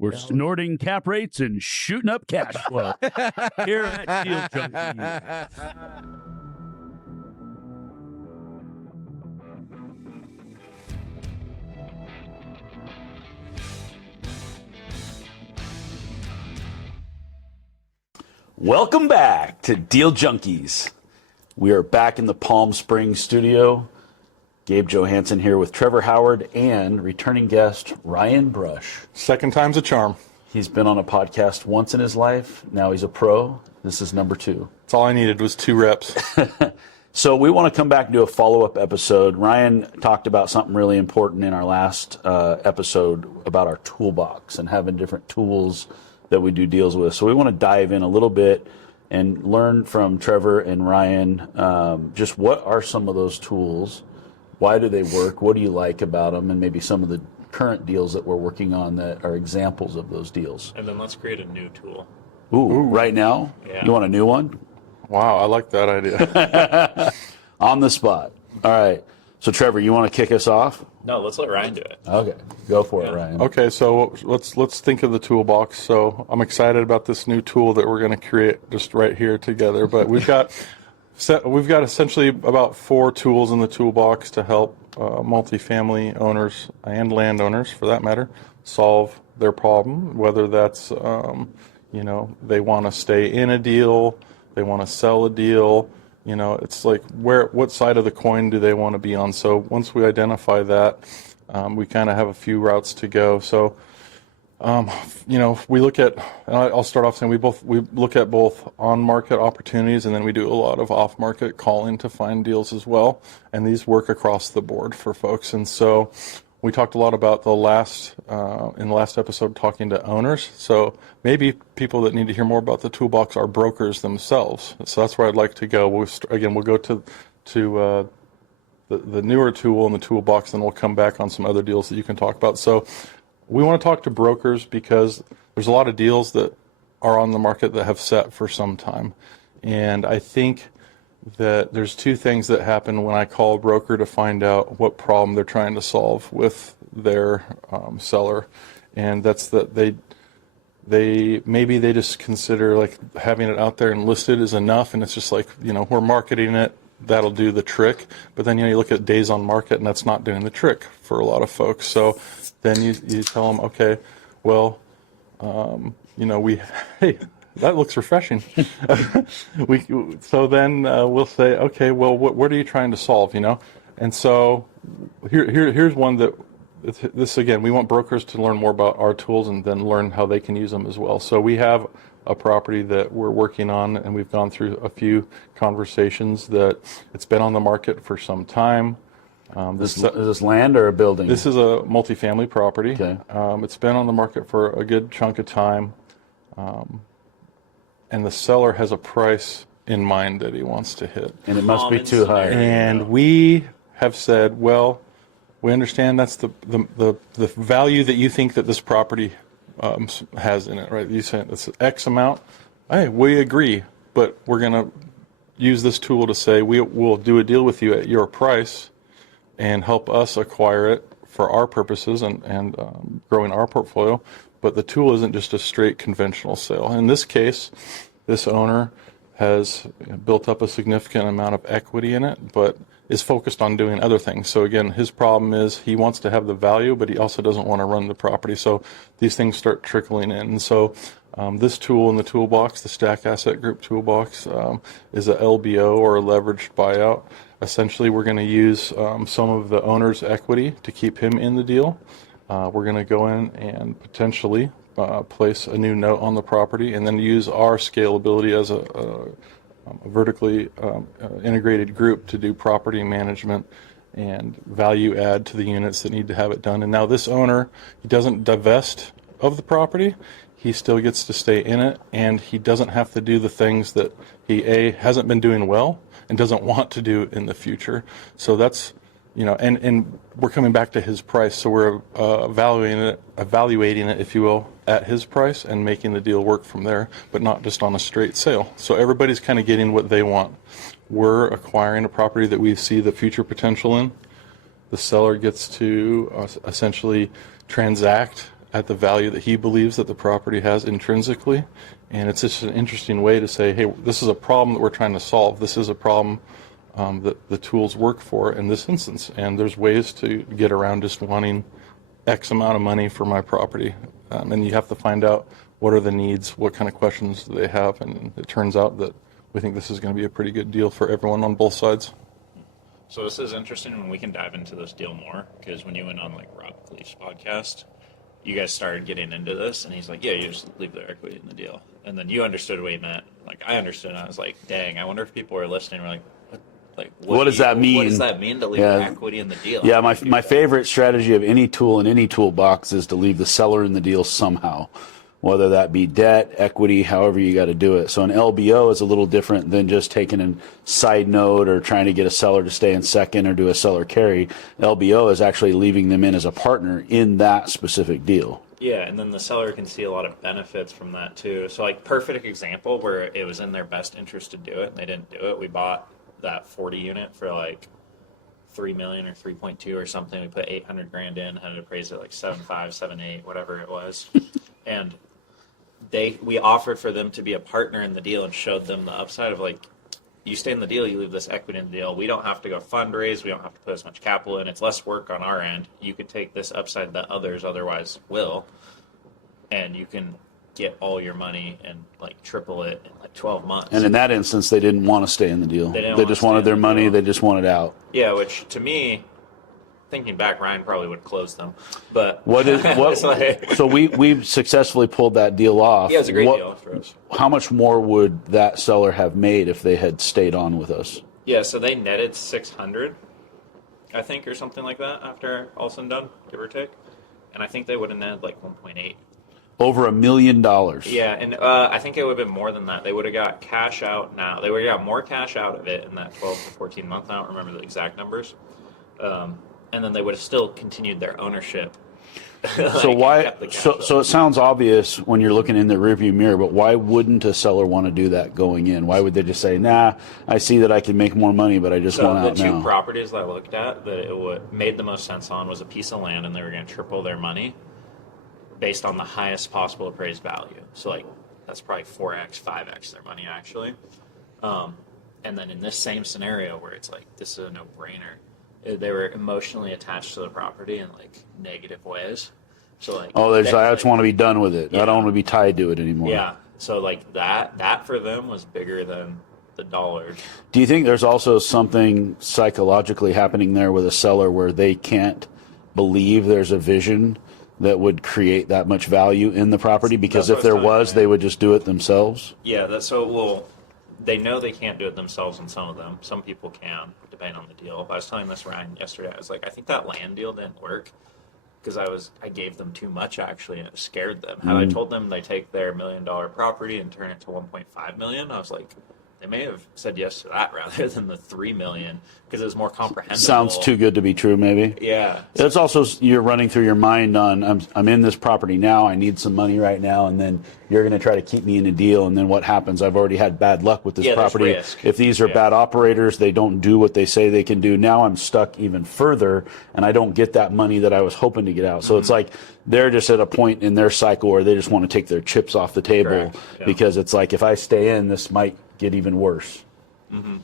We're snorting cap rates and shooting up cash flow here at Deal Junkies. Welcome back to Deal Junkies. We are back in the Palm Springs studio. Gabe Johansson here with Trevor Howard and returning guest Ryan Brush. Second time's a charm. He's been on a podcast once in his life. Now he's a pro. This is number 2. That's all I needed was 2 reps. So we want to come back and do a follow-up episode. Ryan talked about something really important in our last episode about our toolbox and having different tools that we do deals with. So we want to dive in a little bit and learn from Trevor and Ryan just what are some of those tools, why do they work, what do you like about them, and maybe some of the current deals that we're working on that are examples of those deals. And then let's create a new tool. Ooh. Right now? Yeah. You want a new one? Wow, I like that idea. On the spot. All right. So Trevor, you want to kick us off? No, let's let Ryan do it. Okay. Go for it, Ryan. Okay, so let's think of the toolbox. So I'm excited about this new tool that we're going to create just right here together. But we've got essentially about 4 tools in the toolbox to help multifamily owners and landowners, for that matter, solve their problem. Whether that's they want to stay in a deal, they want to sell a deal. It's like what side of the coin do they want to be on? So once we identify that, we kind of have a few routes to go. So, we look at, and I'll start off saying we look at both on-market opportunities, and then we do a lot of off-market calling to find deals as well. And these work across the board for folks. And so we talked a lot about in the last episode talking to owners. So maybe people that need to hear more about the toolbox are brokers themselves. So that's where I'd like to go. We'll go to the newer tool in the toolbox, and we'll come back on some other deals that you can talk about. So we want to talk to brokers because there's a lot of deals that are on the market that have sat for some time. And I think that there's 2 things that happen when I call a broker to find out what problem they're trying to solve with their seller. And that's that maybe they just consider like having it out there and listed is enough, and it's just like, we're marketing it, that'll do the trick. But then you look at days on market, and that's not doing the trick for a lot of folks. So then you tell them, okay, well, hey, that looks refreshing. So then we'll say, okay, well, what are you trying to solve? And so here's one that this again, we want brokers to learn more about our tools and then learn how they can use them as well. So we have a property that we're working on, and we've gone through a few conversations that it's been on the market for some time. Is this land or a building? This is a multifamily property. Okay. It's been on the market for a good chunk of time. And the seller has a price in mind that he wants to hit. And it must be too high. And we have said, well, we understand that's the value that you think that this property has in it, right? You say it's X amount. Hey, we agree, but we're going to use this tool to say we'll do a deal with you at your price and help us acquire it for our purposes and growing our portfolio. But the tool isn't just a straight conventional sale. In this case, this owner has built up a significant amount of equity in it, but is focused on doing other things. So again, his problem is he wants to have the value, but he also doesn't want to run the property. So these things start trickling in. And so this tool in the toolbox, the Stack Asset Group toolbox, is a LBO, or a leveraged buyout. Essentially, we're going to use some of the owner's equity to keep him in the deal. We're going to go in and potentially place a new note on the property, and then use our scalability as a vertically integrated group to do property management and value add to the units that need to have it done. And now this owner, he doesn't divest of the property. He still gets to stay in it, and he doesn't have to do the things that he hasn't been doing well and doesn't want to do in the future. So that's, and we're coming back to his price. So we're evaluating it, if you will, at his price and making the deal work from there, but not just on a straight sale. So everybody's kind of getting what they want. We're acquiring a property that we see the future potential in. The seller gets to essentially transact at the value that he believes that the property has intrinsically. And it's just an interesting way to say, hey, this is a problem that we're trying to solve. This is a problem that the tools work for in this instance. And there's ways to get around just wanting X amount of money for my property. And you have to find out what are the needs, what kind of questions do they have. And it turns out that we think this is going to be a pretty good deal for everyone on both sides. So this is interesting, and we can dive into this deal more, because when you went on like Rob Cleef's podcast, you guys started getting into this, and he's like, yeah, you just leave their equity in the deal. And then you understood what he meant. Like, I understood, and I was like, dang, I wonder if people are listening. We're like, what does that mean? What does that mean to leave the equity in the deal? Yeah, my favorite strategy of any tool in any toolbox is to leave the seller in the deal somehow, whether that be debt, equity, however you got to do it. So an LBO is a little different than just taking a side note or trying to get a seller to stay in second or do a seller carry. LBO is actually leaving them in as a partner in that specific deal. Yeah, and then the seller can see a lot of benefits from that too. So like, perfect example where it was in their best interest to do it and they didn't do it. We bought that 40 unit for like $3 million or 3.2 or something. We put 800 grand in, had it appraised at like 7.5, 7.8, whatever it was. And we offered for them to be a partner in the deal and showed them the upside of like, you stay in the deal, you leave this equity in the deal. We don't have to go fundraise. We don't have to put as much capital in. It's less work on our end. You could take this upside that others otherwise will, and you can get all your money and like triple it in like 12 months. And in that instance, they didn't want to stay in the deal. They just wanted their money. They just wanted out. Yeah, which to me, thinking back, Ryan probably would close them. But so we've successfully pulled that deal off. Yeah, it's a great deal for us. How much more would that seller have made if they had stayed on with us? Yeah, so they netted 600, I think, or something like that after all said and done, give or take. And I think they would have netted like 1.8. Over $1 million. Yeah, and I think it would have been more than that. They would have got cash out now. They would have got more cash out of it in that 12 to 14 month. I don't remember the exact numbers. And then they would have still continued their ownership. So why? So it sounds obvious when you're looking in the rearview mirror, but why wouldn't a seller want to do that going in? Why would they just say, "Nah, I see that I can make more money, but I just want out now"? The two properties that I looked at that it made the most sense on was a piece of land, and they were going to triple their money based on the highest possible appraised value. So like that's probably 4x, 5x their money actually. And then in this same scenario where it's like this is a no-brainer. They were emotionally attached to the property in like negative ways. So like, I just want to be done with it. Yeah. I don't want to be tied to it anymore. Yeah. So like that for them was bigger than the dollars. Do you think there's also something psychologically happening there with a seller where they can't believe there's a vision that would create that much value in the property? Because if there was, they would just do it themselves. Yeah. They know they can't do it themselves on some of them. Some people can, depending on the deal. I was telling this Ryan yesterday. I was like, I think that land deal didn't work because I gave them too much actually, and it scared them. Had I told them they take their $1 million property and turn it to 1.5 million, I was like, they may have said yes to that rather than the 3 million because it was more comprehensible. Sounds too good to be true, maybe. Yeah. It's also you're running through your mind on I'm in this property now. I need some money right now, and then you're going to try to keep me in a deal. And then what happens? I've already had bad luck with this property. Risk. If these are bad operators, they don't do what they say they can do. Now I'm stuck even further, and I don't get that money that I was hoping to get out. So it's like they're just at a point in their cycle where they just want to take their chips off the table because it's like if I stay in, this might get even worse. Mm-hmm.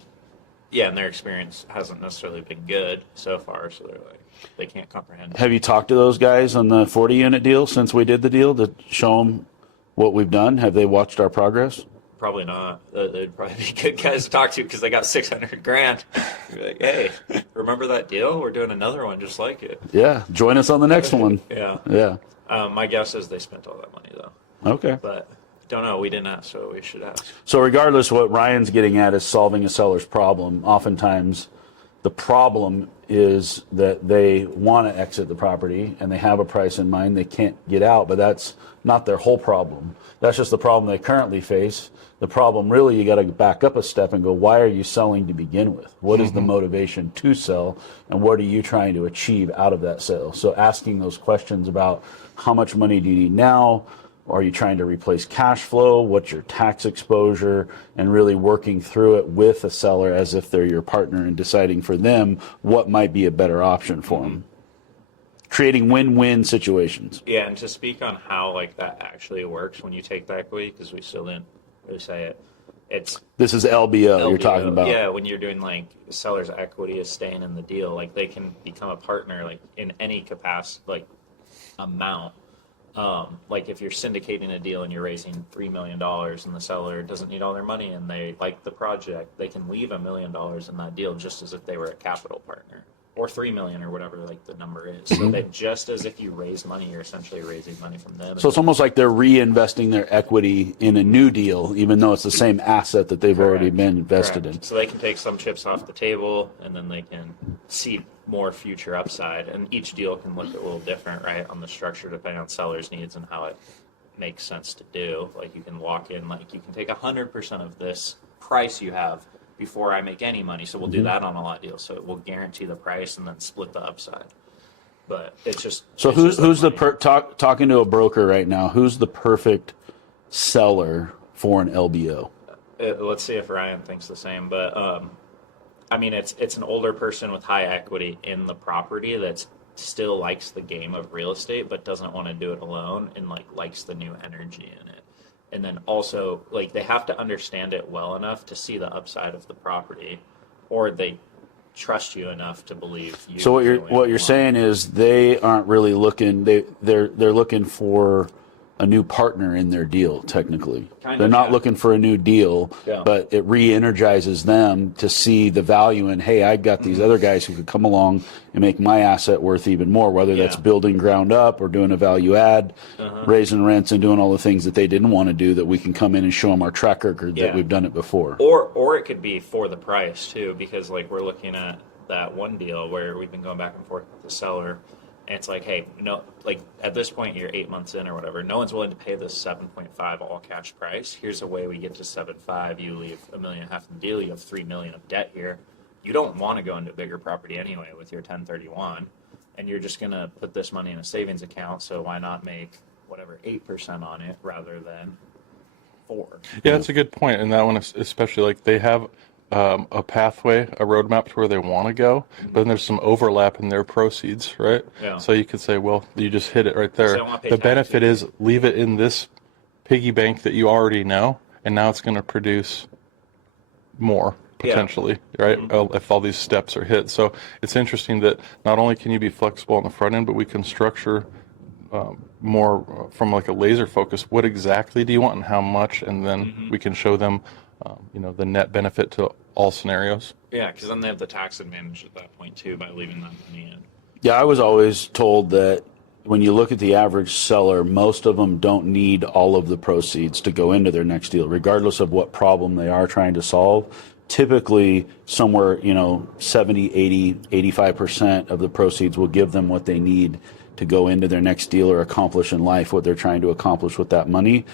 Yeah, and their experience hasn't necessarily been good so far, so they're like, they can't comprehend. Have you talked to those guys on the 40-unit deal since we did the deal to show them what we've done? Have they watched our progress? Probably not. They'd probably be good guys to talk to because they got 600 grand. You'd be like, hey, remember that deal? We're doing another one just like it. Yeah, join us on the next one. Yeah. My guess is they spent all that money, though. Okay. But don't know. We didn't ask, so we should ask. So regardless, what Ryan's getting at is solving a seller's problem. Oftentimes, the problem is that they want to exit the property and they have a price in mind. They can't get out, but that's not their whole problem. That's just the problem they currently face. The problem, really, you got to back up a step and go, why are you selling to begin with? What is the motivation to sell, and what are you trying to achieve out of that sale? So asking those questions about how much money do you need now? Are you trying to replace cash flow? What's your tax exposure? And really working through it with a seller as if they're your partner and deciding for them what might be a better option for them. creating win-win situations. Yeah, and to speak on how like that actually works when you take the equity, because we still didn't really say it. It's This is LBO you're LBO. talking about. Yeah, when you're doing like seller's equity is staying in the deal, like they can become a partner like in any capacity, like amount. Like if you're syndicating a deal and you're raising $3 million and the seller doesn't need all their money and they like the project, they can leave $1 million in that deal just as if they were a capital partner, or 3 million or whatever like the number is. So that just as if you raise money, you're essentially raising money from them. So it's almost like they're reinvesting their equity in a new deal, even though it's the same asset that they've already been invested in. So they can take some chips off the table and then they can see more future upside. And each deal can look a little different, right, on the structure depending on seller's needs and how it makes sense to do. Like you can lock in, like you can take 100% of this price you have before I make any money. So we'll do that on a lot of deals. So it will guarantee the price and then split the upside. But it's just So it's who's just the talking to a broker right now? Who's the perfect seller for an LBO? let's see if Ryan thinks the same. But I mean, it's an older person with high equity in the property that's still likes the game of real estate, but doesn't want to do it alone and like likes the new energy in it. And then also, like, they have to understand it well enough to see the upside of the property, or they trust you enough to believe you. So what you're saying is they aren't really looking. They're looking for a new partner in their deal. Technically, they're not looking for a new deal, but it re-energizes them to see the value in. Hey, I got these other guys who could come along and make my asset worth even more. Whether that's building ground up or doing a value add, raising rents, and doing all the things that they didn't want to do. That we can come in and show them our track record that we've done it before. Or it could be for the price too, because like we're looking at that one deal where we've been going back and forth with the seller. And it's like, hey, no, like at this point, you're 8 months in or whatever. No one's willing to pay this 7.5 all cash price. Here's a way we get to 7.5. You leave $1.5 million in the deal. You have $3 million of debt here. You don't want to go into a bigger property anyway with your 1031, and you're just gonna put this money in a savings account. So why not make whatever 8% on it rather than 4? Yeah, that's a good point. And that one, especially, like they have a pathway, a roadmap to where they want to go, but then there's some overlap in their proceeds, right? Yeah. So you could say, well, you just hit it right there. So I wanna pay The taxes. benefit is leave it in this piggy bank that you already know, and now it's going to produce more potentially, right? If all these steps are hit. So it's interesting that not only can you be flexible on the front end, but we can structure more from like a laser focus. What exactly do you want and how much? And then we can show them, the net benefit to all scenarios. Yeah, because then they have the tax advantage at that point too by leaving that money in. Yeah, I was always told that when you look at the average seller, most of them don't need all of the proceeds to go into their next deal, regardless of what problem they are trying to solve. Typically, somewhere, 70, 80, 85% of the proceeds will give them what they need to go into their next deal or accomplish in life what they're trying to accomplish with that money.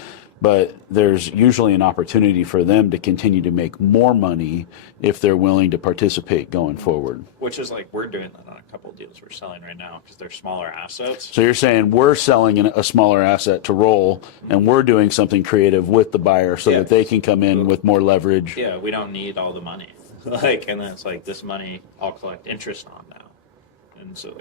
But there's usually an opportunity for them to continue to make more money if they're willing to participate going forward. Which is like we're doing that on a couple of deals we're selling right now because they're smaller assets. So you're saying we're selling a smaller asset to roll, and we're doing something creative with the buyer so that they can come in with more leverage. Yeah, we don't need all the money. And then it's like this money I'll collect interest on now. And so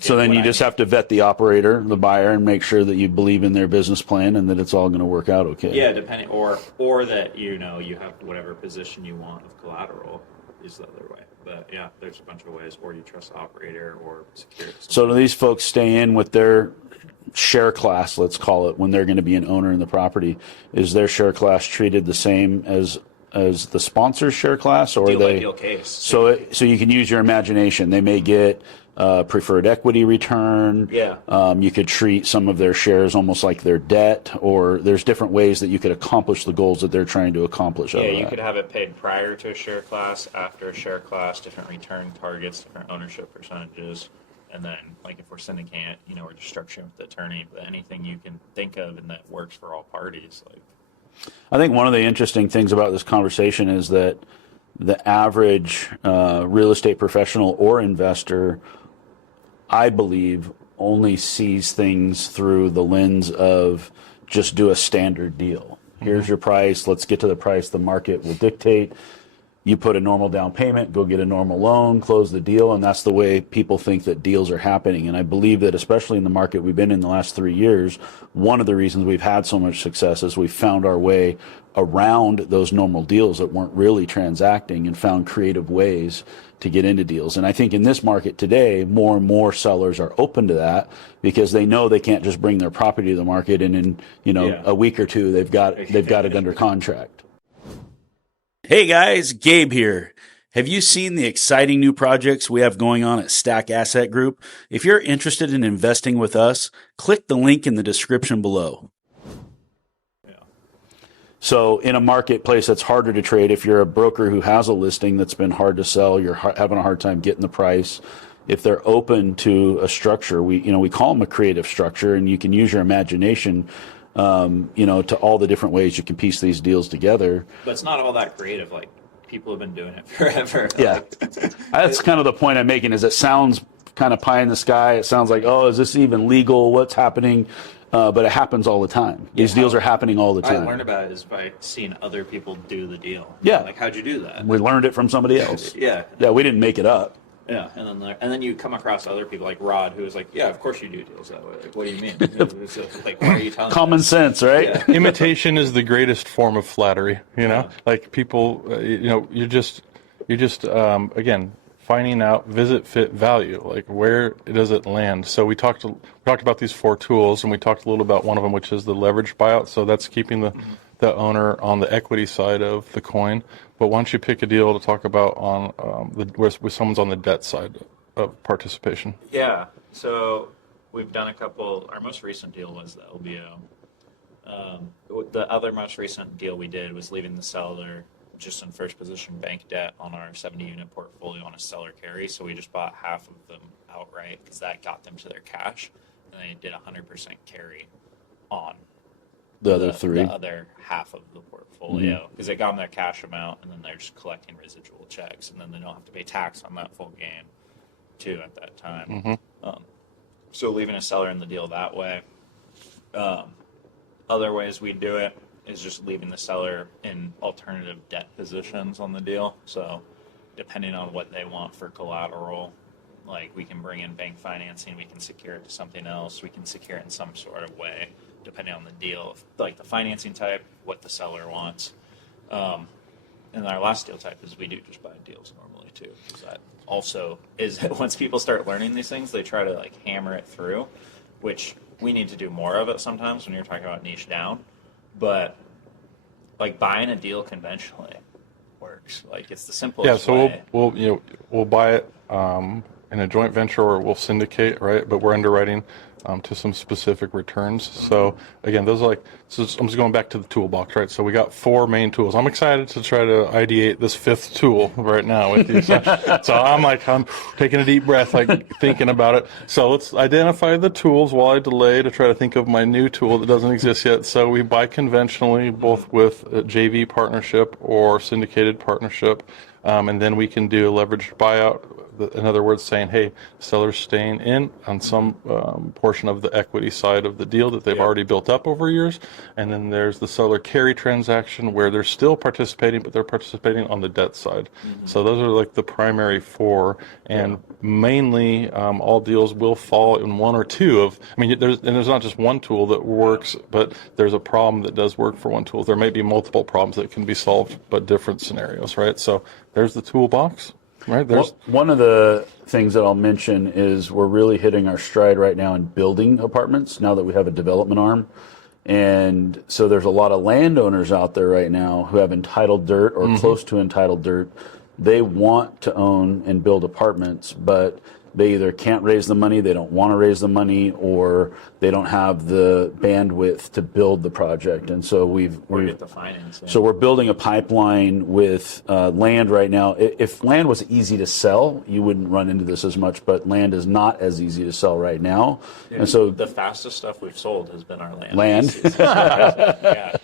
So then you just have to vet the operator, the buyer, and make sure that you believe in their business plan and that it's all going to work out okay. Yeah, depending, or that you have whatever position you want of collateral is the other way. But yeah, there's a bunch of ways. Or you trust the operator or secure. So do these folks stay in with their share class, let's call it, when they're going to be an owner in the property? Is their share class treated the same as the sponsor's share class, or deal are they by deal case? So you can use your imagination. They may get preferred equity return. Yeah. You could treat some of their shares almost like their debt, or there's different ways that you could accomplish the goals that they're trying to accomplish. Yeah, you could have it paid prior to a share class, after a share class, different return targets, different ownership percentages. And then, like, if we're syndicating it, we're just structuring with the attorney. But anything you can think of and that works for all parties, like. I think one of the interesting things about this conversation is that the average real estate professional or investor, I believe, only sees things through the lens of just do a standard deal. Here's your price. Let's get to the price the market will dictate. you put a normal down payment, go get a normal loan, close the deal, and that's the way people think that deals are happening. And I believe that especially in the market we've been in the last 3 years, one of the reasons we've had so much success is we found our way around those normal deals that weren't really transacting and found creative ways to get into deals. And I think in this market today, more and more sellers are open to that because they know they can't just bring their property to the market and in, a week or two they've got it under contract. Hey guys, Gabe here. Have you seen the exciting new projects we have going on at Stack Asset Group? If you're interested in investing with us, click the link in the description below. So in a marketplace that's harder to trade, if you're a broker who has a listing that's been hard to sell, you're having a hard time getting the price. If they're open to a structure, we call them a creative structure, and you can use your imagination, to all the different ways you can piece these deals together. But it's not all that creative. Like, people have been doing it forever. Yeah, that's kind of the point I'm making. Is it sounds kind of pie in the sky. It sounds like, oh, is this even legal? What's happening? But it happens all the time. These deals are happening all the time. I learned about it is by seeing other people do the deal. Yeah. Like, how'd you do that? We learned it from somebody else. Yeah. Yeah, we didn't make it up. Yeah, and then you come across other people like Rod, who is like, yeah, of course you do deals that way. Like, what do you mean? It's like, why are you telling me Common this? sense, right? Yeah. Imitation is the greatest form of flattery. Like people, you're just again finding out visit, fit, value. Like, where does it land? So we talked about these 4 tools, and we talked a little about one of them, which is the leverage buyout. So that's keeping the owner on the equity side of the coin. But why don't you pick a deal to talk about on where someone's on the debt side of participation? Yeah. So we've done a couple. Our most recent deal was the LBO. The other most recent deal we did was leaving the seller just in first position bank debt on our 70-unit portfolio on a seller carry. So we just bought half of them outright because that got them to their cash, and they did 100% carry on The other 3. The other half of the portfolio because they got them their cash amount, and then they're just collecting residual checks, and then they don't have to pay tax on that full gain too at that time. So leaving a seller in the deal that way. Other ways we do it is just leaving the seller in alternative debt positions on the deal. So depending on what they want for collateral, like, we can bring in bank financing, we can secure it to something else, we can secure it in some sort of way, depending on the deal, like the financing type, what the seller wants. And our last deal type is we do just buy deals normally too. Because that also is, once people start learning these things, they try to like hammer it through, which we need to do more of it sometimes when you're talking about niche down. But like, buying a deal conventionally works. Like, it's the simplest Yeah, so way. we'll buy it in a joint venture, or we'll syndicate, right? But we're underwriting to some specific returns. So again, those are like, so I'm just going back to the toolbox, right? So we got 4 main tools. I'm excited to try to ideate this 5th tool right now with you. So I'm taking a deep breath, like thinking about it. So let's identify the tools while I delay to try to think of my new tool that doesn't exist yet. So we buy conventionally, both with a JV partnership or syndicated partnership. And then we can do a leveraged buyout. In other words, saying, hey, seller's staying in on some portion of the equity side of the deal that they've already built up over years. And then there's the seller carry transaction where they're still participating, but they're participating on the debt side. So those are like the primary 4. And mainly all deals will fall in 1 or 2 of, there's not just one tool that works, but there's a problem that does work for one tool. There may be multiple problems that can be solved, but different scenarios, right? So there's the toolbox. Right, one of the things that I'll mention is we're really hitting our stride right now in building apartments now that we have a development arm. And so there's a lot of landowners out there right now who have entitled dirt or close to entitled dirt. They want to own and build apartments, but they either can't raise the money, they don't want to raise the money, or they don't have the bandwidth to build the project. And so we're get the financing. So we're building a pipeline with land right now. If land was easy to sell, you wouldn't run into this as much, but land is not as easy to sell right now. Yeah, and so the fastest stuff we've sold has been our land. Land? Yeah.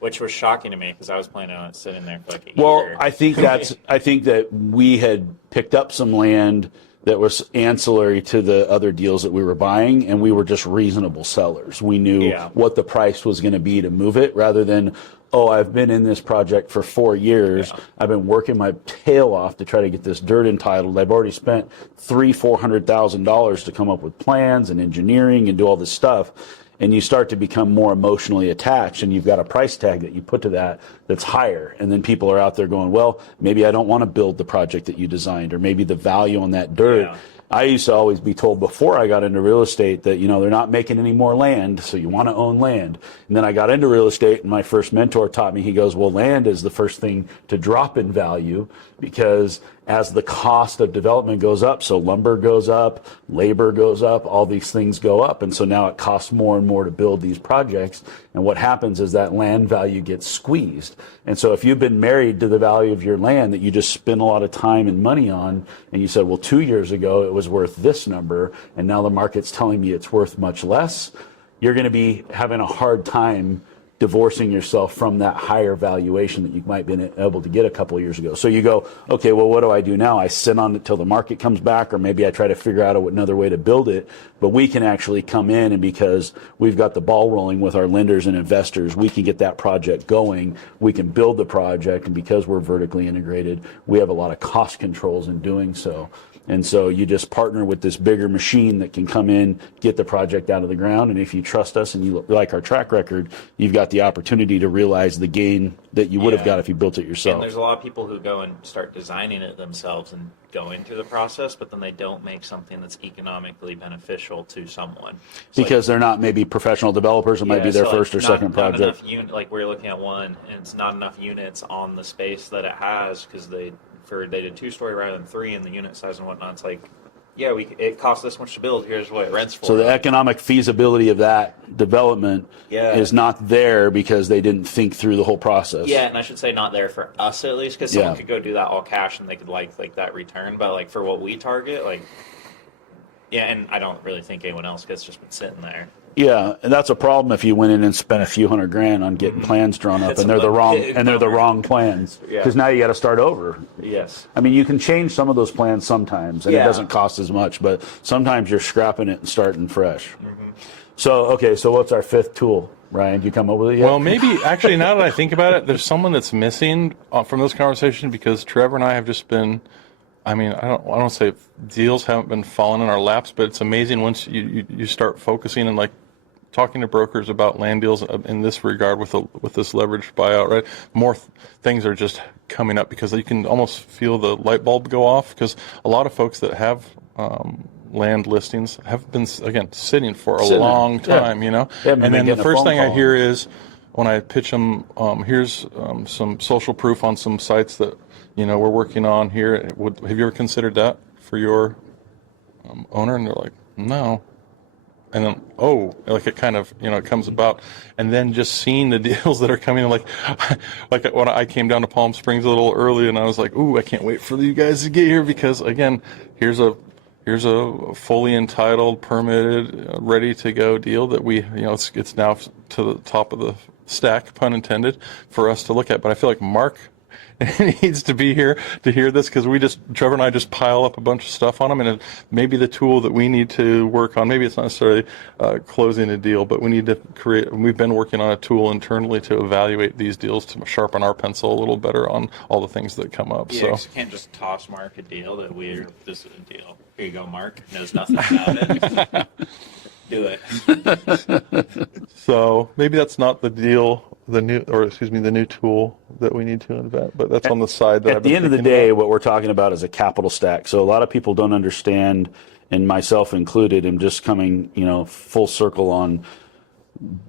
Which was shocking to me because I was planning on it sitting there for like a year. Well, I think that we had picked up some land that was ancillary to the other deals that we were buying, and we were just reasonable sellers. We knew what the price was going to be to move it, rather than, oh, I've been in this project for 4 years. I've been working my tail off to try to get this dirt entitled. I've already spent $300,000-$400,000 to come up with plans and engineering and do all this stuff. And you start to become more emotionally attached, and you've got a price tag that you put to that that's higher. And then people are out there going, well, maybe I don't want to build the project that you designed, or maybe the value on that dirt. Yeah. I used to always be told before I got into real estate that, they're not making any more land, so you want to own land. And then I got into real estate, and my first mentor taught me, he goes, well, land is the first thing to drop in value, because as the cost of development goes up, so lumber goes up, labor goes up, all these things go up. And so now it costs more and more to build these projects. And what happens is that land value gets squeezed. And so if you've been married to the value of your land that you just spend a lot of time and money on, and you said, well, 2 years ago it was worth this number, and now the market's telling me it's worth much less, you're going to be having a hard time divorcing yourself from that higher valuation that you might have been able to get a couple of years ago. So you go, okay, well, what do I do now? I sit on it till the market comes back, or maybe I try to figure out another way to build it. But we can actually come in, and because we've got the ball rolling with our lenders and investors, we can get that project going. We can build the project, and because we're vertically integrated, we have a lot of cost controls in doing so. And so you just partner with this bigger machine that can come in, get the project out of the ground. And if you trust us and you like our track record, you've got the opportunity to realize the gain that you would have got if you built it yourself. And there's a lot of people who go and start designing it themselves and go into the process, but then they don't make something that's economically beneficial to someone. Because they're not maybe professional developers. It might be their first or second project. Not enough like we're looking at one, and it's not enough units on the space that it has, because they did 2-story rather than 3, and the unit size and whatnot. It's like, yeah, it costs this much to build. Here's what it rents for. So the economic feasibility of that development is not there because they didn't think through the whole process. Yeah, and I should say not there for us at least, because someone could go do that all cash and they could like that return. But like for what we target, and I don't really think anyone else, because it's just been sitting there. Yeah, and that's a problem if you went in and spent a few $100,000 on getting plans drawn up, and they're the wrong plans, because now you got to start over. Yes. I mean, you can change some of those plans sometimes, and it doesn't cost as much, but sometimes you're scrapping it and starting fresh. So what's our fifth tool, Ryan? Do you come up with it yet? Well, maybe actually, now that I think about it, there's someone that's missing from this conversation, because Trevor and I have just been. I mean, I don't say deals haven't been falling in our laps, but it's amazing once you start focusing and talking to brokers about land deals in this regard with this leveraged buyout, right? More things are just coming up, because you can almost feel the light bulb go off, because a lot of folks that have land listings have been, again, sitting for a long time, and then the first thing I hear is, when I pitch them, here's some social proof on some sites that we're working on here. Have you ever considered that for your owner? And they're like, no. And then, it kind of, it comes about. And then just seeing the deals that are coming in, like when I came down to Palm Springs a little early, and I was like, ooh, I can't wait for you guys to get here, because, again, here's a fully entitled, permitted, ready to go deal that we, it's now to the top of the stack, pun intended, for us to look at. But I feel like Mark needs to be here to hear this, because Trevor and I just pile up a bunch of stuff on him, and maybe the tool that we need to work on, maybe it's not necessarily closing a deal, but we need to we've been working on a tool internally to evaluate these deals, to sharpen our pencil a little better on all the things that come up. Yeah, so you can't just toss Mark a deal this is a deal. Here you go, Mark. Knows nothing about it. Do it. So maybe that's not the deal, the new tool that we need to invent, but that's on the side. At the end of the day, what we're talking about is a capital stack. So a lot of people don't understand, and myself included, I'm just coming, full circle on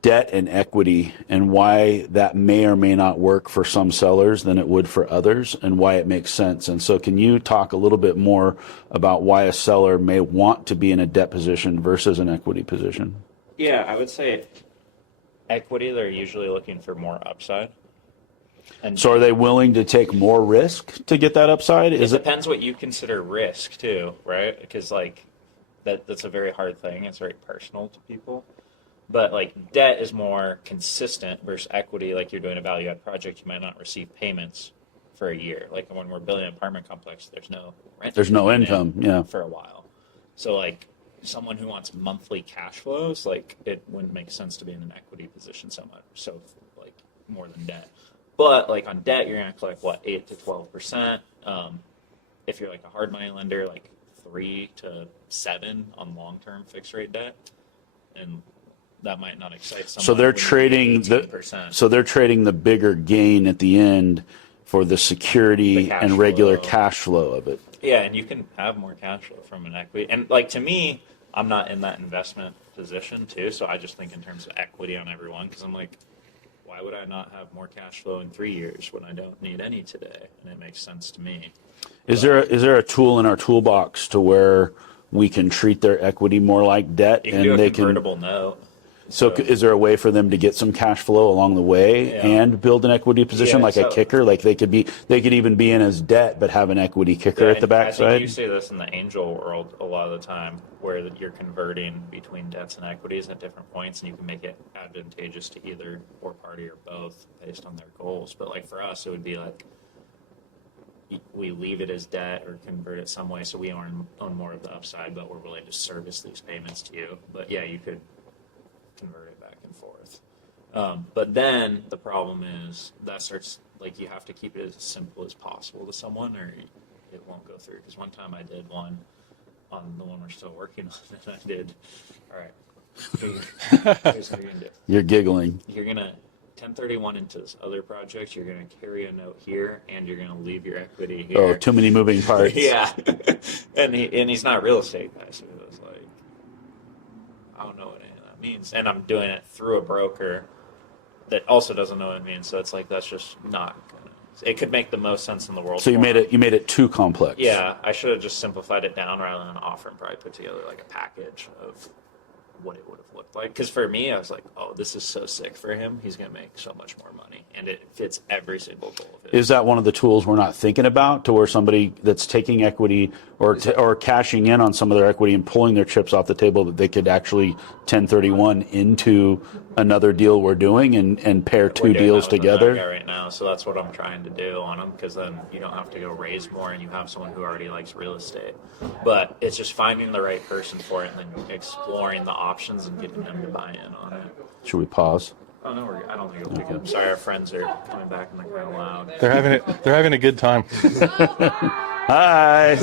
debt and equity, and why that may or may not work for some sellers than it would for others, and why it makes sense. And so can you talk a little bit more about why a seller may want to be in a debt position versus an equity position? Yeah, I would say equity, they're usually looking for more upside. And so are they willing to take more risk to get that upside? It depends what you consider risk too, right? Because that's a very hard thing. It's very personal to people. But debt is more consistent versus equity. Like, you're doing a value add project, you might not receive payments for a year. Like when we're building an apartment complex, there's no rent. There's no coming in income, yeah. for a while. So like someone who wants monthly cash flows, like it wouldn't make sense to be in an equity position so much, so like more than debt. But like on debt, you're gonna collect what, 8 to 12%. If you're like a hard money lender, like 3 to 7 on long-term fixed rate debt, and that might not excite someone. So they're when you're trading getting the 18%. so they're trading the bigger gain at the end for the security The cash and regular flow. cash flow of it. Yeah, and you can have more cash flow from an equity. And like to me, I'm not in that investment position too, so I just think in terms of equity on everyone, because I'm like, why would I not have more cash flow in 3 years when I don't need any today? And it makes sense to me. Is there a tool in our toolbox to where we can treat their equity more like debt, You can do and a they convertible note. So is there a way for them to get some cash flow along the way Yeah. and build an equity position, Yeah, like a so- kicker? Like they could even be in as debt but have an equity kicker at the And I think backside. you see this in the angel world a lot of the time, where you're converting between debts and equities at different points, and you can make it advantageous to either or party or both based on their goals. But like for us, it would be like we leave it as debt or convert it some way so we own more of the upside, but we're willing to service these payments to you. But yeah, you could convert it back and forth. But then the problem is that starts, like, you have to keep it as simple as possible to someone or it won't go through. Because one time I did one on the one we're still working on, and I did, all right, here's what you're going to do. You're giggling. You're going to 1031 into this other project, you're going to carry a note here, and you're going to leave your equity here. Oh, too many moving parts. Yeah. and he's not a real estate guy, so he was like, I don't know what any of that means. And I'm doing it through a broker that also doesn't know what it means. So it's like, that's just not gonna, it could make the most sense in the world. So you for made him. it too complex. Yeah, I should have just simplified it down rather than offer and probably put together like a package of what it would have looked like. Because for me, I was like, oh, this is so sick for him. He's going to make so much more money. And it fits every single goal of his. Is that one of the tools we're not thinking about, to where somebody that's taking equity or cashing in on some of their equity and pulling their chips off the table, that they could actually 1031 into another deal we're doing and pair We're two doing deals that with the together? guy right now, so that's what I'm trying to do on him, because then you don't have to go raise more, and you have someone who already likes real estate. But it's just finding the right person for it, and then exploring the options and getting them to buy in on it. Should we pause? Oh no, I don't think it'll pick up. Sorry, our friends are coming back and they're kind of loud. They're having a good time. Hi.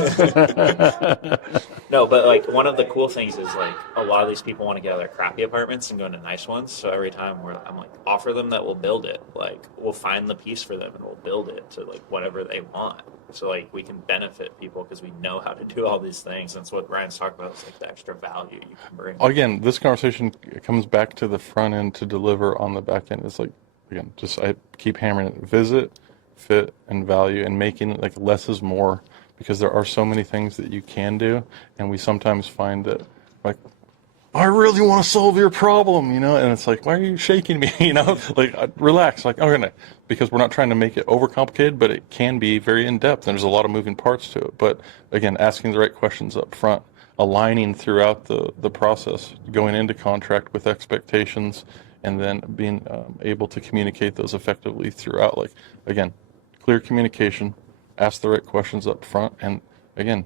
No, but like one of the cool things is like a lot of these people want to get out of their crappy apartments and go into nice ones. So every time I'm like, offer them that we'll build it. Like we'll find the piece for them and we'll build it to like whatever they want. So like we can benefit people because we know how to do all these things. That's what Ryan's talking about. It's like the extra value you can bring. Again, this conversation comes back to the front end to deliver on the back end. It's like, again, just I keep hammering it. Visit, fit, and value, and making it like less is more, because there are so many things that you can do, and we sometimes find that like, I really want to solve your problem, and it's like, why are you shaking me, like relax, like, okay, because we're not trying to make it overcomplicated, but it can be very in-depth, and there's a lot of moving parts to it. But again, asking the right questions up front, aligning throughout the process, going into contract with expectations, and then being able to communicate those effectively throughout. Like, again, clear communication, ask the right questions up front, and again,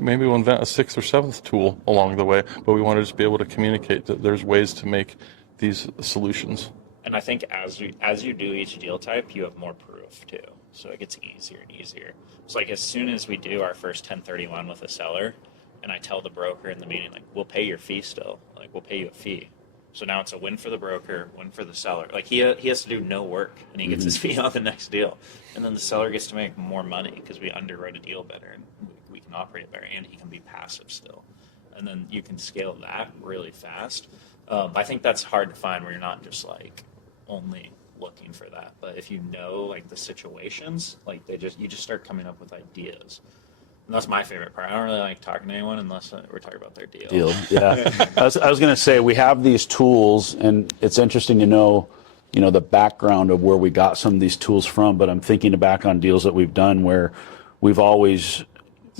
maybe we'll invent a 6th or 7th tool along the way, but we want to just be able to communicate that there's ways to make these solutions. And I think as you do each deal type, you have more proof too. So it gets easier and easier. It's like as soon as we do our first 1031 with a seller, and I tell the broker in the meeting, like, we'll pay your fee still. Like, we'll pay you a fee. So now it's a win for the broker, win for the seller. Like he has to do no work, and he gets his fee on the next deal. And then the seller gets to make more money because we underwrite a deal better, and we can operate better, and he can be passive still. And then you can scale that really fast. I think that's hard to find where you're not just like only looking for that. But if you know like the situations, like you just start coming up with ideas. And that's my favorite part. I don't really like talking to anyone unless we're talking about their deal. Yeah. I was going to say, we have these tools, and it's interesting to know, the background of where we got some of these tools from. But I'm thinking back on deals that we've done where we've always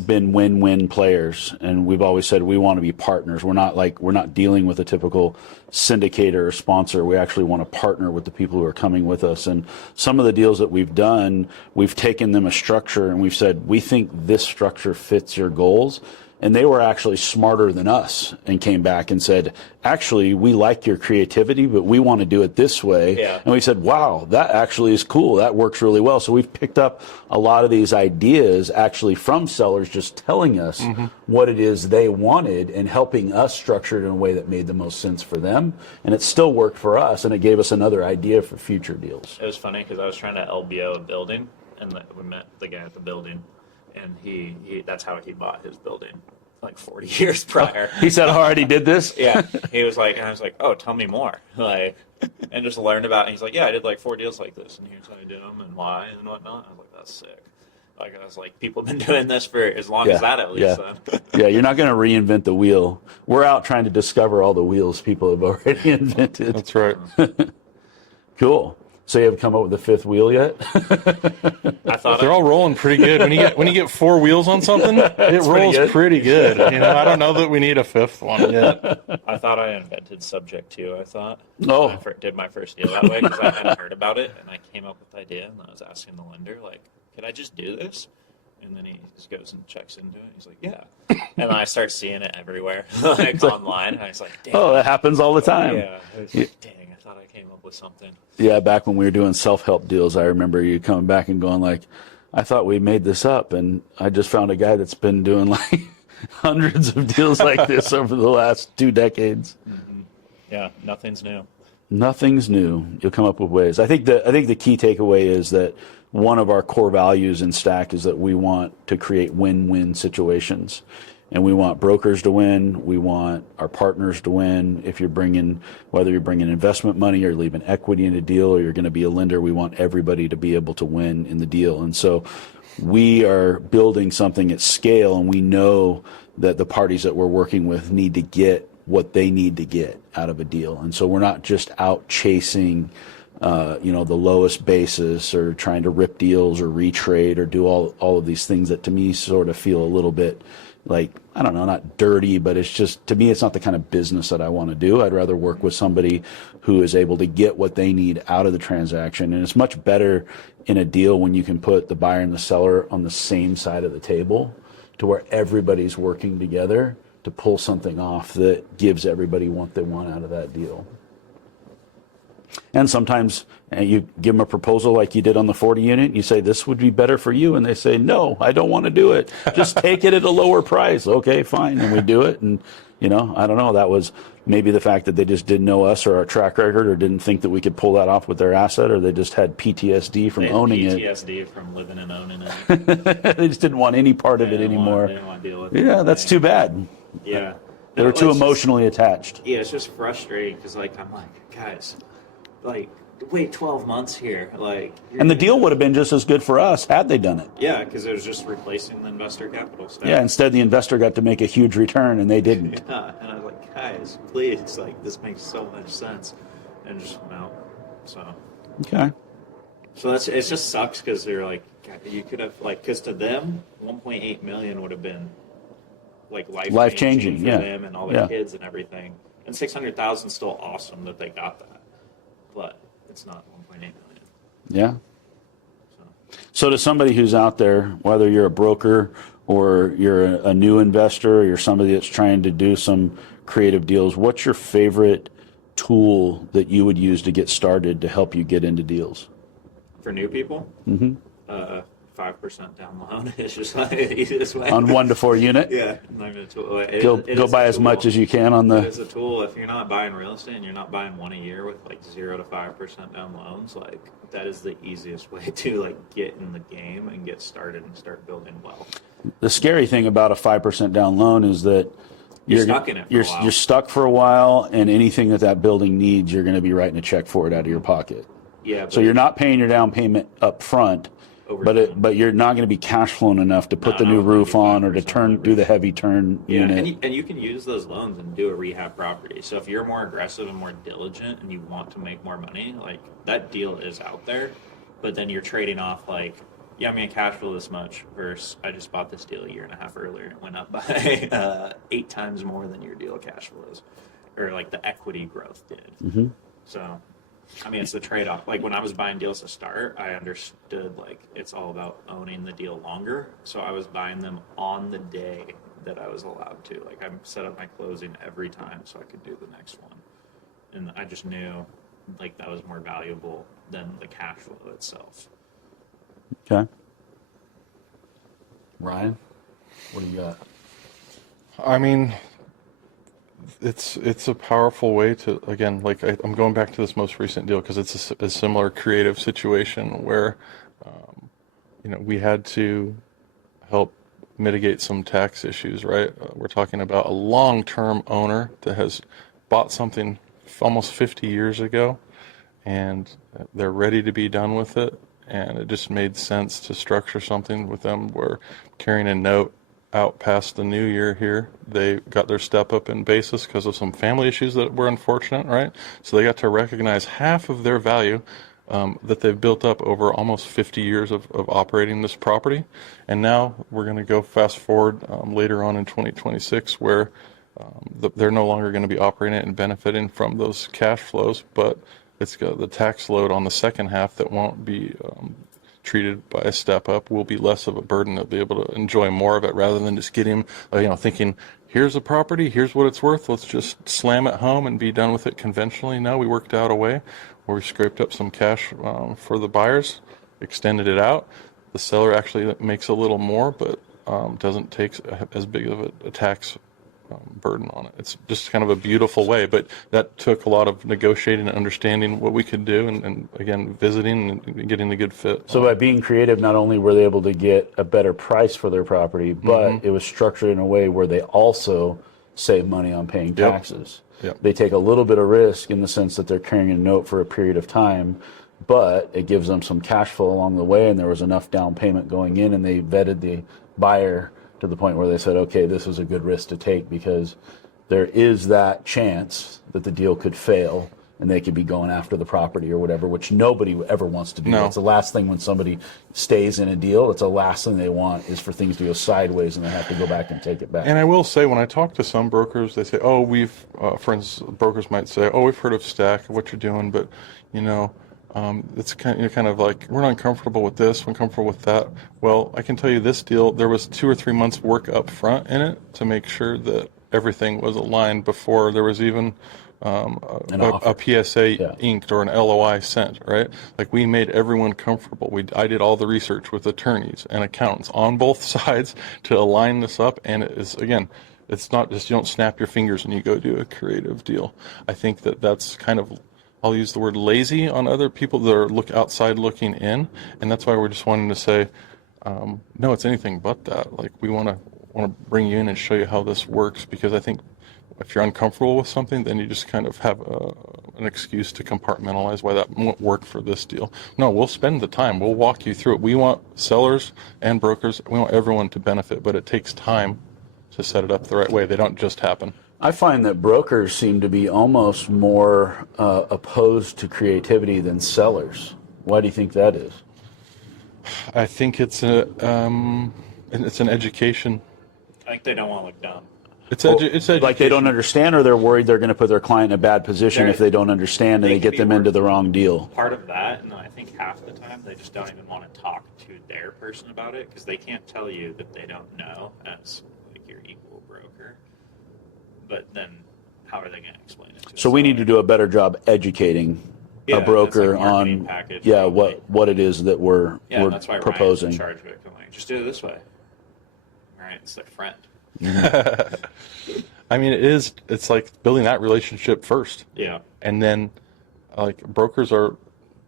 been win-win players, and we've always said we want to be partners. We're not dealing with a typical syndicator or sponsor. We actually want to partner with the people who are coming with us. And some of the deals that we've done, we've taken them a structure and we've said, we think this structure fits your goals. And they were actually smarter than us and came back and said, actually, we like your creativity, but we want to do it this way. Yeah. And we said, wow, that actually is cool. That works really well. So we've picked up a lot of these ideas actually from sellers just telling us what it is they wanted and helping us structure it in a way that made the most sense for them. And it still worked for us, and it gave us another idea for future deals. It was funny because I was trying to LBO a building, and we met the guy at the building, and he that's how he bought his building like 40 years prior. He said, I already did this? Yeah. He was like, and I was like, oh, tell me more. Like, and just learned about it. And he's like, yeah, I did like 4 deals like this, and here's how I did them and why and whatnot. I was like, that's sick. Like, I was like, people have been doing this for as long as that, at least. Yeah, yeah, you're not going to reinvent the wheel. We're out trying to discover all the wheels people have already invented. That's right. Cool. So you haven't come up with the fifth wheel yet? I thought They're all rolling pretty good. When you get 4 wheels on something, it rolls pretty good. You know, I don't know that we need a fifth one yet. I thought I invented subject to. I thought. Oh. I did my first deal that way because I hadn't heard about it, and I came up with the idea, and I was asking the lender, like, could I just do this? And then he just goes and checks into it. He's like, yeah. And then I start seeing it everywhere, like online. And I was like, damn. Oh, that happens all the time. Yeah. Dang, I thought I came up with something. Yeah, back when we were doing self-help deals, I remember you coming back and going like, I thought we made this up, and I just found a guy that's been doing like hundreds of deals like this over the last 2 decades. Mm-hmm. Yeah, nothing's new. Nothing's new. You'll come up with ways. I think the key takeaway is that one of our core values in Stack is that we want to create win-win situations. And we want brokers to win. We want our partners to win. Whether you're bringing investment money or leaving equity in a deal, or you're going to be a lender, we want everybody to be able to win in the deal. And so we are building something at scale, and we know that the parties that we're working with need to get what they need to get out of a deal. And so we're not just out chasing the lowest basis or trying to rip deals or retrade or do all of these things that to me sort of feel a little bit like, I don't know, not dirty, but it's just, to me, it's not the kind of business that I want to do. I'd rather work with somebody who is able to get what they need out of the transaction. And it's much better in a deal when you can put the buyer and the seller on the same side of the table to where everybody's working together to pull something off that gives everybody what they want out of that deal. And sometimes you give them a proposal like you did on the 40 unit, and you say, this would be better for you. And they say, no, I don't want to do it. Just take it at a lower price. Okay, fine. And we do it. And, I don't know, that was maybe the fact that they just didn't know us or our track record, or didn't think that we could pull that off with their asset, or they just had PTSD from owning it. PTSD from living and owning it. They just didn't want any part of it anymore. They didn't want to deal with it. Yeah, that's too bad. Yeah. They were too emotionally attached. Yeah, it's just frustrating because, I'm like, guys, wait 12 months here. And the deal would have been just as good for us had they done it. Yeah, because it was just replacing the investor capital stuff. Yeah, instead the investor got to make a huge return, and they didn't. Yeah, and I was like, guys, please, this makes so much sense. And just, so. Okay. So it just sucks because they're like, God, you could have, because to them, 1.8 million would have been, life-changing for them and all their kids and everything. And 600,000 is still awesome that they got that. But it's not 1.8 million. Yeah. So to somebody who's out there, whether you're a broker or you're a new investor, or you're somebody that's trying to do some creative deals, what's your favorite tool that you would use to get started to help you get into deals? For new people? 5% down loan is just the easiest way. On 1 to 4 unit? Yeah. Not even a tool. Go buy as much as you can on the... It's a tool. If you're not buying real estate and you're not buying one a year with 0 to 5% down loans, that is the easiest way to get in the game and get started and start building wealth. The scary thing about a 5% down loan is that you're stuck in it for a while. You're stuck for a while, and anything that building needs, you're going to be writing a check for it out of your pocket. Yeah. So you're not paying your down payment up front, but you're not going to be cash flowing enough to put the new roof on or to do the heavy turn unit. And you can use those loans and do a rehab property. So if you're more aggressive and more diligent and you want to make more money, that deal is out there, but then you're trading off yeah, I mean, cash flow this much versus I just bought this deal a year and a half earlier and it went up by 8 times more than your deal cash flows, or like the equity growth did. Mm-hmm. So, I mean, it's the trade-off. Like when I was buying deals to start, I understood like it's all about owning the deal longer. So I was buying them on the day that I was allowed to. Like I set up my closing every time so I could do the next one. And I just knew like that was more valuable than the cash flow itself. Okay. Ryan, what do you got? I mean, it's a powerful way to, again, like I'm going back to this most recent deal because it's a similar creative situation where, we had to help mitigate some tax issues, right? We're talking about a long-term owner that has bought something almost 50 years ago, and they're ready to be done with it. And it just made sense to structure something with them where carrying a note out past the new year here, they got their step up in basis because of some family issues that were unfortunate, right? So they got to recognize half of their value that they've built up over almost 50 years of operating this property. And now we're going to go fast forward later on in 2026 where they're no longer going to be operating it and benefiting from those cash flows, but it's got the tax load on the second half that won't be treated by a step up will be less of a burden. They'll be able to enjoy more of it rather than just getting, thinking, here's a property, here's what it's worth, let's just slam it home and be done with it conventionally. No, we worked out a way where we scraped up some cash for the buyers, extended it out. The seller actually makes a little more, but doesn't take as big of a tax burden on it. It's just kind of a beautiful way, but that took a lot of negotiating and understanding what we could do, and again, visiting and getting a good fit. So by being creative, not only were they able to get a better price for their property, but it was structured in a way where they also save money on paying taxes. Yep. They take a little bit of risk in the sense that they're carrying a note for a period of time, but it gives them some cash flow along the way, and there was enough down payment going in, and they vetted the buyer to the point where they said, okay, this is a good risk to take because there is that chance that the deal could fail and they could be going after the property or whatever, which nobody ever wants to do. No. That's the last thing when somebody stays in a deal. That's the last thing they want is for things to go sideways and they have to go back and take it back. And I will say, when I talk to some brokers, they say, oh, for instance, brokers might say, oh, we've heard of Stack, what you're doing, but, it's kind of like, we're not uncomfortable with this, we're uncomfortable with that. Well, I can tell you this deal, there was 2 or 3 months work up front in it to make sure that everything was aligned before there was even a PSA inked or an LOI sent, right? Like we made everyone comfortable. I did all the research with attorneys and accountants on both sides to align this up. And it is, again, it's not just you don't snap your fingers and you go do a creative deal. I think that's kind of, I'll use the word lazy on other people that are outside looking in. And that's why we're just wanting to say, no, it's anything but that. Like we want to bring you in and show you how this works, because I think if you're uncomfortable with something, then you just kind of have an excuse to compartmentalize why that won't work for this deal. No, we'll spend the time. We'll walk you through it. We want sellers and brokers, we want everyone to benefit, but it takes time to set it up the right way. They don't just happen. I find that brokers seem to be almost more opposed to creativity than sellers. Why do you think that is? I think it's an education. I think they don't want to look dumb. It's education. Like they don't understand, or they're worried they're going to put their client in a bad position if they don't understand and they can get be them into the wrong deal. Part of that, and I think half the time they just don't even want to talk to their person about it because they can't tell you that they don't know as like your equal broker. But then, how are they going to explain it to us? So we need to do a better job educating a broker it's like marketing on package, what it is that we're that's why proposing. Ryan's in charge of it. I'm like, just do it this way. All right, it's their friend. I mean, it's like building that relationship first. Yeah. And then, like, brokers are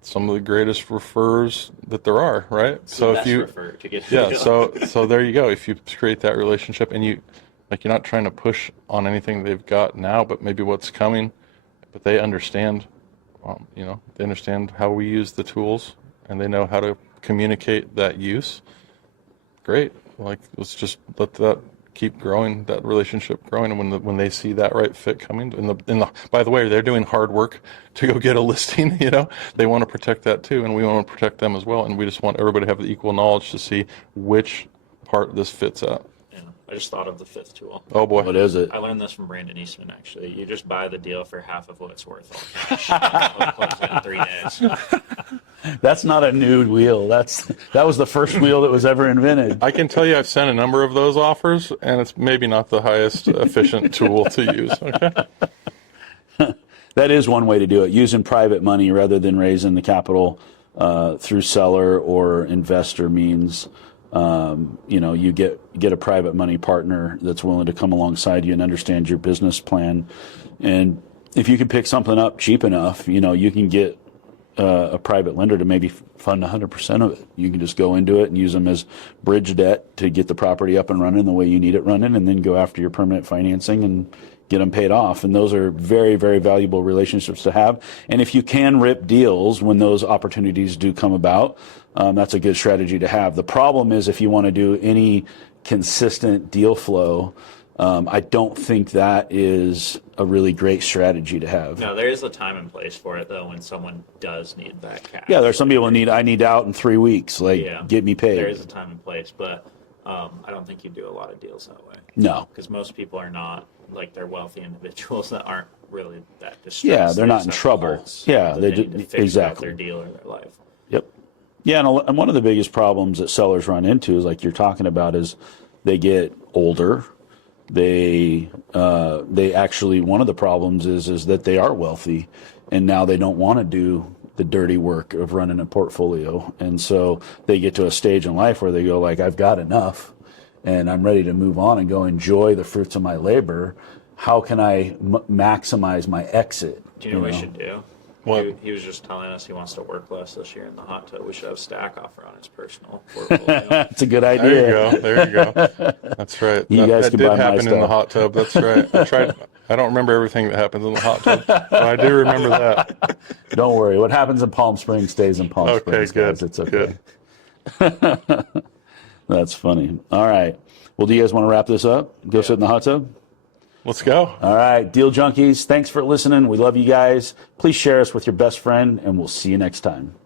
some of the greatest referrers that there are, right? So if you refer to get so there you go. If you create that relationship and you're not trying to push on anything they've got now, but maybe what's coming, but they understand, they understand how we use the tools and they know how to communicate that use. Great. Like, let's just let that keep growing, that relationship growing. And when they see that right fit coming, by the way, they're doing hard work to go get a listing. They want to protect that too, and we want to protect them as well. And we just want everybody to have the equal knowledge to see which part this fits at. Yeah, I just thought of the fifth tool. Oh boy, What is it? I learned this from Brandon Eastman, actually. You just buy the deal for half of what it's worth. All cash. Close it in 3 days. That's not a new wheel. That was the first wheel that was ever invented. I can tell you I've sent a number of those offers, and it's maybe not the highest efficient tool to use. Okay. That is one way to do it, using private money rather than raising the capital through seller or investor means. You get a private money partner that's willing to come alongside you and understand your business plan. And if you can pick something up cheap enough, you can get a private lender to maybe fund 100% of it. You can just go into it and use them as bridge debt to get the property up and running the way you need it running, and then go after your permanent financing and get them paid off. And those are very, very valuable relationships to have. And if you can rip deals when those opportunities do come about, that's a good strategy to have. The problem is if you want to do any consistent deal flow, I don't think that is a really great strategy to have. No, there is a time and place for it, though, when someone does need that cash. Yeah, there's some people I need out in 3 weeks. Get me paid. There is a time and place, but I don't think you do a lot of deals that way. No. Because most people are not, they're wealthy individuals that aren't really that distressed. Yeah, they're not just in have trouble. faults Yeah, that they need to fix exactly. about their deal or their life. Yep. Yeah, and one of the biggest problems that sellers run into is like you're talking about is they get older. They actually, one of the problems is that they are wealthy, and now they don't want to do the dirty work of running a portfolio, and so they get to a stage in life where they go like, I've got enough, and I'm ready to move on and go enjoy the fruits of my labor. How can I maximize my exit? Do you know what we should do? What? He was just telling us he wants to work less this year in the hot tub. We should have a stack offer on his personal portfolio. That's a good There idea. you go. There you go. That's right. You guys that can did buy my happen in the stuff. hot tub. That's right. I don't remember everything that happens in the hot tub, but I do remember that. Don't worry. What happens in Palm Springs stays in Palm Springs. good. Guys. It's okay. That's funny. All right. Well, do you guys want to wrap this up? Go sit in the hot tub? Let's go. All right. Deal Junkies, thanks for listening. We love you guys. Please share us with your best friend, and we'll see you next time.